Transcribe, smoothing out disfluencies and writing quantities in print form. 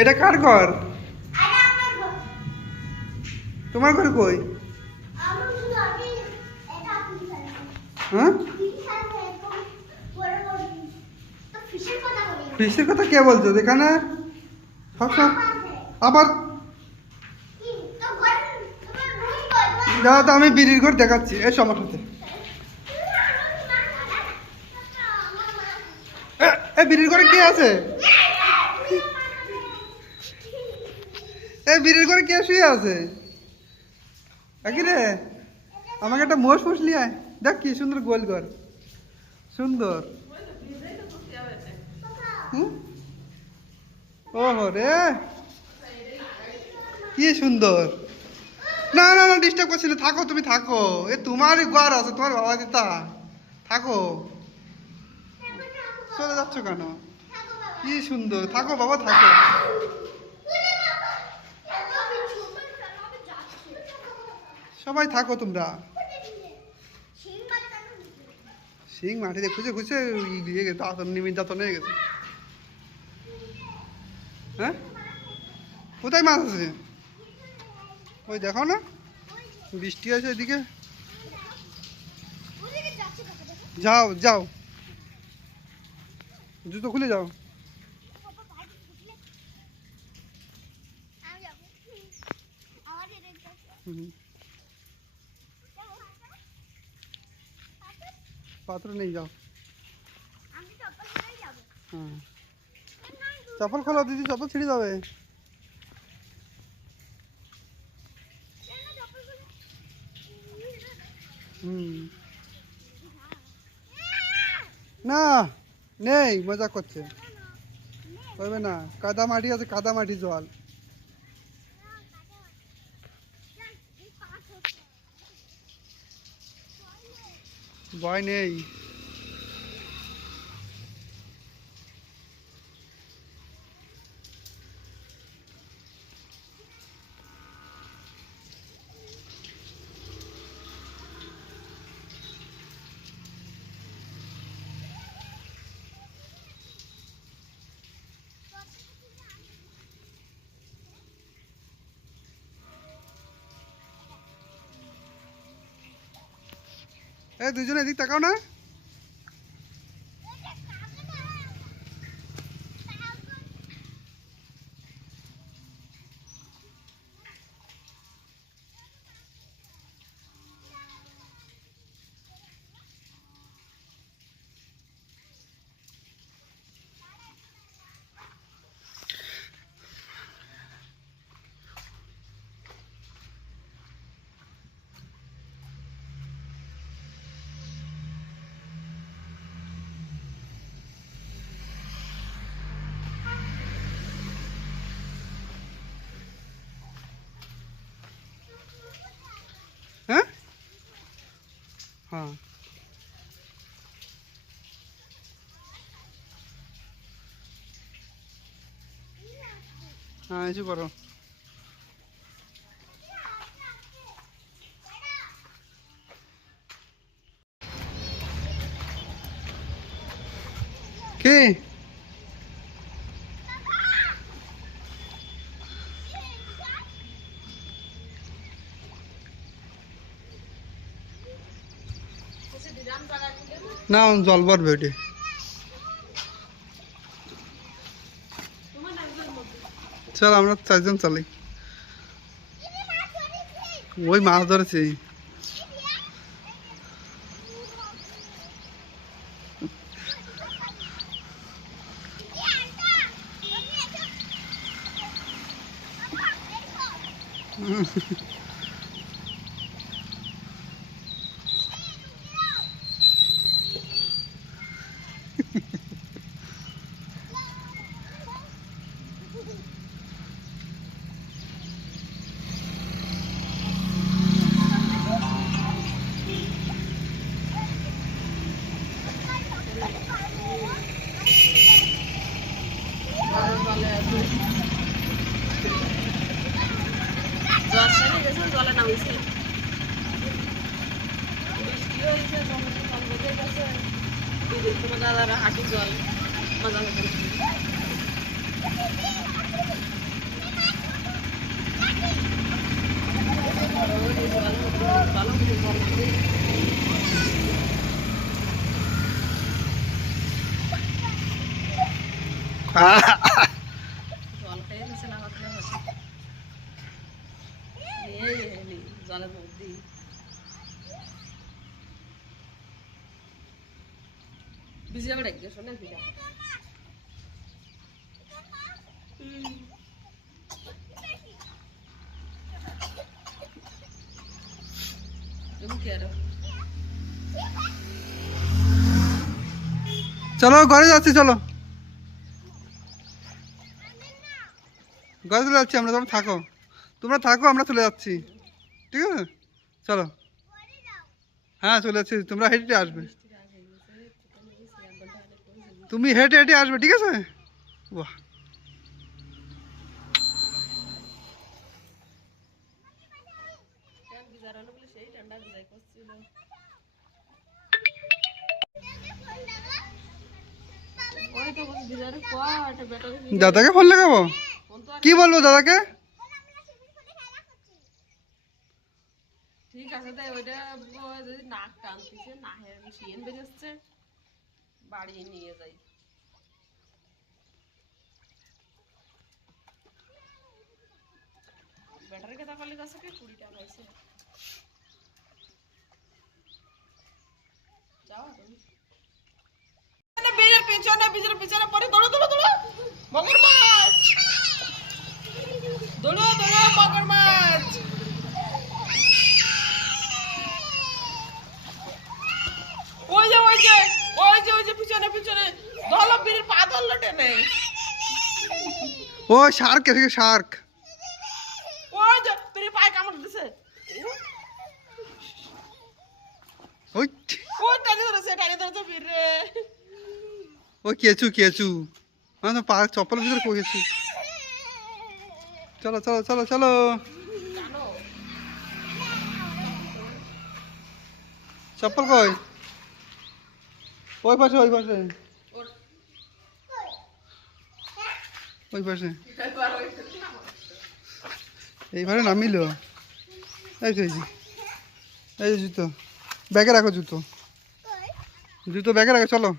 এটা কার ঘর? তোমার ঘর কই? হ্যাঁ, ফিসের কথা কে বলছো এখানে? আবার দাদা, আমি বিড়ির ঘর দেখাচ্ছি এই আমার সাথে। এই বিড়ির ঘরে কে আছে? এই বিড়ির ঘরে কে শুয়ে আছে? একই রে, আমাকে একটা মোষ পুষলি আয়। দেখ কি সুন্দর গোল ঘর, সুন্দর। ওহো রে, কি সুন্দর। না না না, ডিস্টার্ব করছি না, থাকো তুমি থাকো। এ তোমারই ঘর আছে, তোমার বাবা দিতা। থাকো, চলে যাচ্ছ কেন? কি সুন্দর, থাকো বাবা থাকো। সবাই থাকো তোমরা। শিং মাটিতে খুঁজে খুঁজে ইয়ে গেছে, নির্যাতন হয়ে গেছে। হ্যাঁ, কোথায় মাছ আছে? ওই দেখো না, বৃষ্টি আছে এদিকে। যাও যাও, জুতো খুলে যাও। পাত্র নেই, যাও। হ্যাঁ, চপ্পল খোলো দিদি, চপ্পল ছিঁড়ে যাবে। না, নেই, মজা করছে। হবে না, কাদা মাটি আছে, কাদা মাটি জল। ভয় নেই। এই দুজনে এদিক তাকাও না। হ্যাঁ হ্যাঁ, হ্যাঁ এসে করো। কি না, জল ভরবে ওটি। চল আমরা 4 জন চালাই। ওই মাছ ধরেছি। জলে নামিয়েছে, বৃষ্টিও হয়েছে, জল বেঁধে গেছে, তোমার দাদারা হাঁটু জল মজা হচ্ছে। জল খেয়ে গেছে না হাতলে হাসি নিয়ে এলি জলের মধ্যে ভিজে যাবে ডাক দিয়ে শোনে ভিজা তুমি কি আর চলো ঘরে যাচ্ছি, চলো ঘরে চলে যাচ্ছি আমরা। তোমরা থাকো আমরা চলে যাচ্ছি, ঠিক আছে? চলো, হ্যাঁ চলে যাচ্ছি, তোমরা হেঁটে আসবে, তুমি হেঁটে হেঁটে আসবে, ঠিক আছে? বাহ, সেই ঠান্ডা ভিজাই করছিল ওই তো ভিজারে একটা ব্যাটারি দাদাকে ফোন লাগাবো? কি বলবো দাদাকে? ঠিক আছে তাই ওইটা যদি নাক টানতেছে না শিয়েন বেরোচ্ছে বাড়ি নিয়ে যাই ব্যাটারি কথা করলে কাছে 20 টাকা হয়েছে যাও তুমি বীজের পিছনে পরে দৌড়ো দৌড়ো দৌড়ো মগর মাছ দৌড়ো দৌড়ো মগর মাছ ওই যে ওই যে ওই যে ওই যে পিছনে পিছনে ধরো বীরের পা ধরলো টেনে ও শার্ক এসে, শার্ক ওই যে বীরের পায়ে কামড় দিছে ওই ওই টানি ধরেছে বীরে ওই কেচু মানে পা চপ্পলের ভিতরে পড়েছি। চলো চলো চলো চলো, জানো চপ্পল কই? ওই পাশে ওই পাশে ওর ওই পাশে এইবারে নামিল। এই তো এই যে জুতো ব্যাগে রাখো, জুতো ব্যাগে রাখো, চলো।